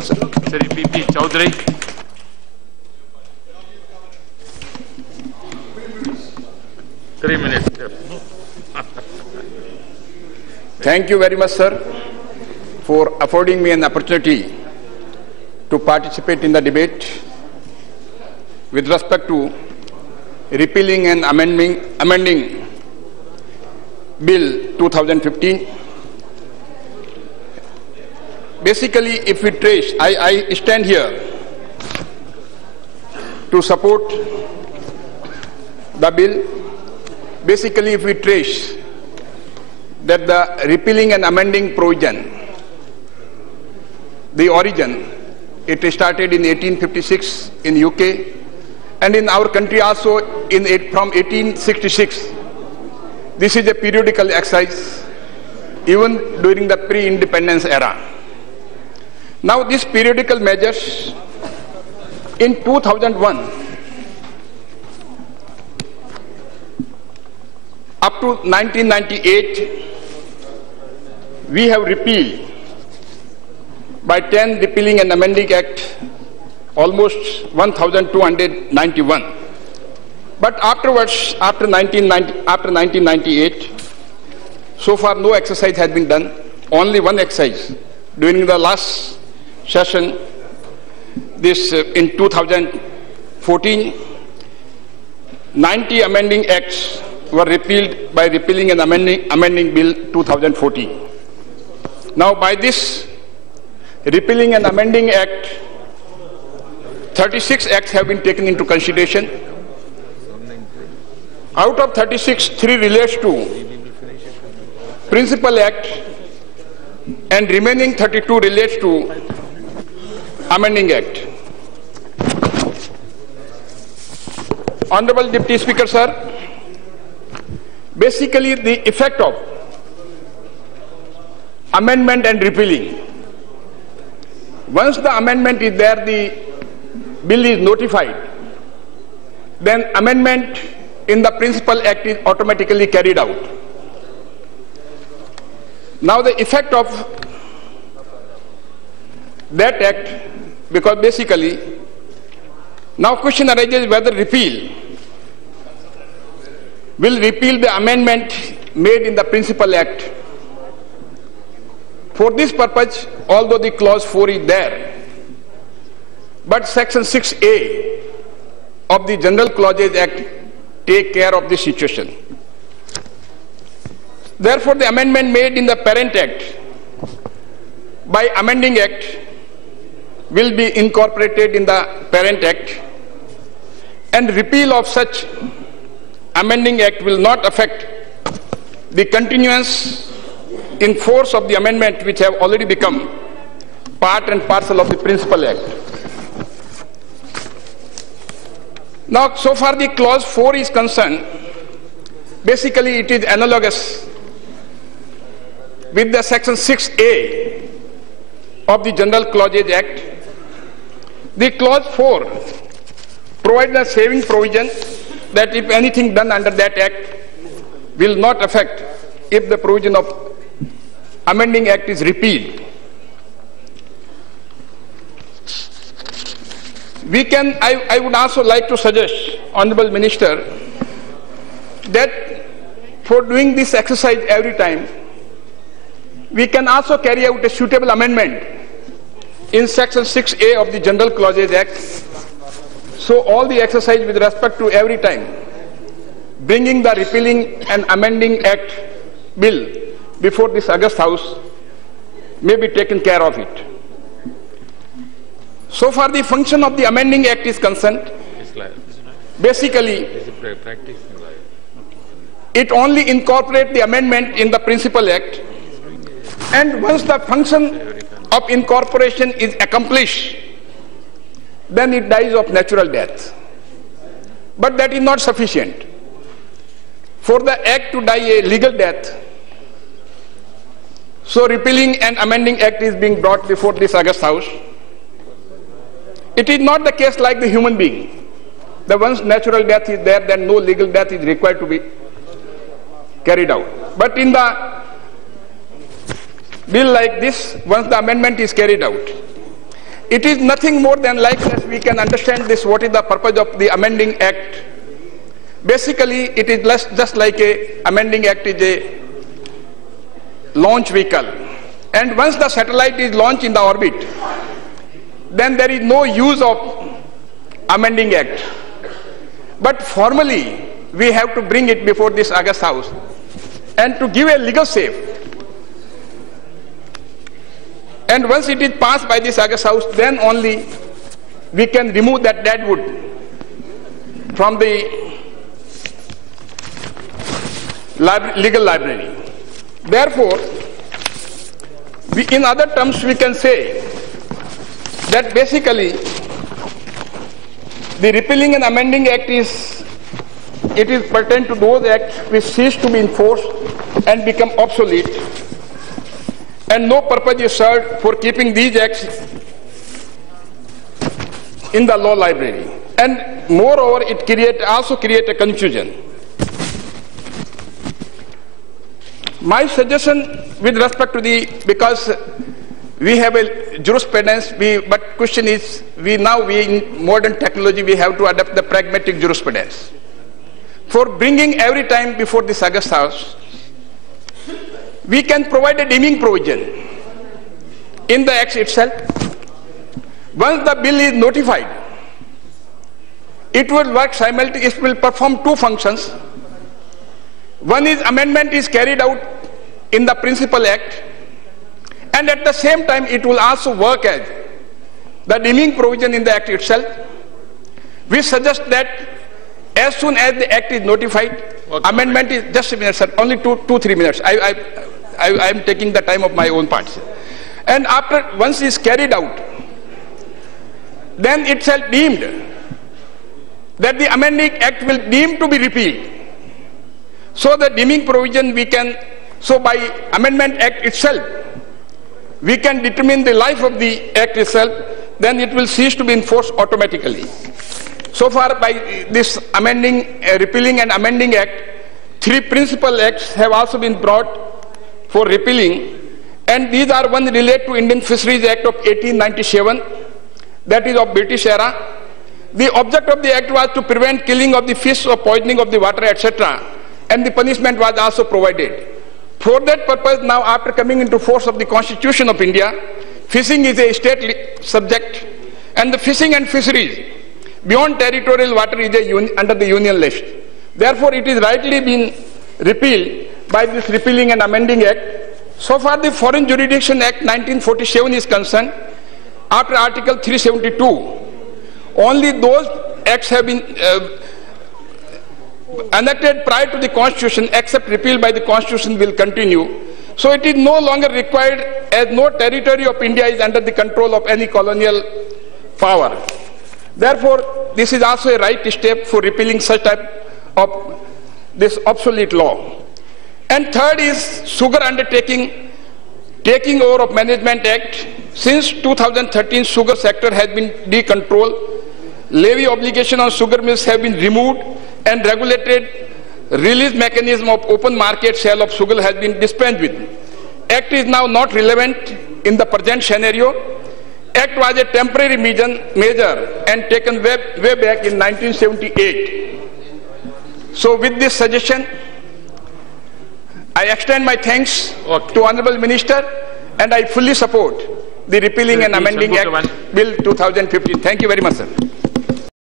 Sri P.P. Chaudhary. Three minutes. Thank you very much, sir, for affording me an opportunity to participate in the debate with respect to repealing and amending Bill 2015. Basically, if we trace, I stand here to support the bill. Basically, if we trace that the repealing and amending provision, the origin, it started in 1856 in UK, and in our country also from 1866. This is a periodical exercise, even during the pre-independence era. Now, these periodical measures in 2001 up to 1998, we have repealed by 10 Repealing and Amending Act almost 1,291. But afterwards, after 1998, so far no exercise has been done. Only one exercise during the last session, this in 2014, 90 amending acts were repealed by Repealing and Amending Bill 2014. Now, by this Repealing and Amending Act, 36 acts have been taken into consideration. Out of 36, 3 relates to Principal Act, and remaining 32 relates to Amending Act. Honorable Deputy Speaker, sir, basically the effect of amendment and repealing. Once the amendment is there, the bill is notified, then amendment in the Principal Act is automatically carried out. Now the effect of that act, because basically now question arises whether will repeal the amendment made in the Principal Act. For this purpose, although the clause 4 is there, but section 6A of the General Clauses Act take care of this situation. Therefore, the amendment made in the Parent Act by Amending Act will be incorporated in the Parent Act, and repeal of such Amending Act will not affect the continuance in force of the amendment which have already become part and parcel of the Principal Act. Now, so far the clause 4 is concerned, basically it is analogous with the section 6A of the General Clauses Act. The clause 4 provides a saving provision that if anything done under that act will not affect if the provision of Amending Act is repealed. I would also like to suggest, Honorable Minister, that for doing this exercise every time, we can also carry out a suitable amendment in section 6A of the General Clauses Act. So all the exercise with respect to every time bringing the Repealing and Amending Act bill before this August House may be taken care of it. So far the function of the Amending Act is concerned, basically it only incorporates the amendment in the Principal Act, and once the function of incorporation is accomplished, then it dies of natural death. But that is not sufficient. For the act to die a legal death, so Repealing and Amending Act is being brought before this August House. It is not the case like the human being. The once natural death is there, then no legal death is required to be carried out. But in the bill like this, once the amendment is carried out, it is nothing more than like that we can understand this, what is the purpose of the amending act. Basically, it is just like a amending act is a launch vehicle. And once the satellite is launched in the orbit, then there is no use of amending act. But formally, we have to bring it before this August House and to give a legal safe. And once it is passed by this August House, then only we can remove that dead wood from the legal library. Therefore, in other terms, we can say that basically the repealing and amending act is pertain to those acts which cease to be enforced and become obsolete, and no purpose is served for keeping these acts in the law library. And moreover, it also creates a confusion. My suggestion with respect to because we have a jurisprudence, but question is, we in modern technology, we have to adopt the pragmatic jurisprudence. For bringing every time before this August House, we can provide a deeming provision in the act itself. Once the bill is notified, it will work simultaneously, it will perform two functions. One is amendment is carried out in the principal act, and at the same time it will also work as the deeming provision in the act itself. We suggest that as soon as the act is notified, okay, amendment is just a minute, sir, only 2-3 minutes. I am taking the time of my own parts. And once it is carried out, then it shall deemed that the amending act will deem to be repealed. So the deeming provision so by amendment act itself, we can determine the life of the act itself, then it will cease to be enforced automatically. So far, by this repealing and amending act, 3 principal acts have also been brought for repealing, and these are: one related to Indian Fisheries Act of 1897, that is of British era. The object of the act was to prevent killing of the fish or poisoning of the water, etc., and the punishment was also provided. For that purpose, now after coming into force of the Constitution of India, fishing is a state subject, and the fishing and fisheries beyond territorial water is under the Union list. Therefore, it is rightly been repealed by this repealing and amending act. So far, the Foreign Jurisdiction Act 1947 is concerned. After Article 372, only those acts have been enacted prior to the Constitution, except repealed by the Constitution, will continue. So it is no longer required, as no territory of India is under the control of any colonial power. Therefore, this is also a right step for repealing such type of this obsolete law. And third is sugar undertaking, taking over of Management Act. Since 2013, sugar sector has been decontrolled. Levy obligation on sugar mills have been removed, and regulated release mechanism of open market sale of sugar has been dispensed with. Act is now not relevant in the present scenario. Act was a temporary measure and taken way back in 1978. So with this suggestion, I extend my thanks to Honorable Minister, and I fully support the repealing and amending Act Bill 2015. Thank you very much, sir.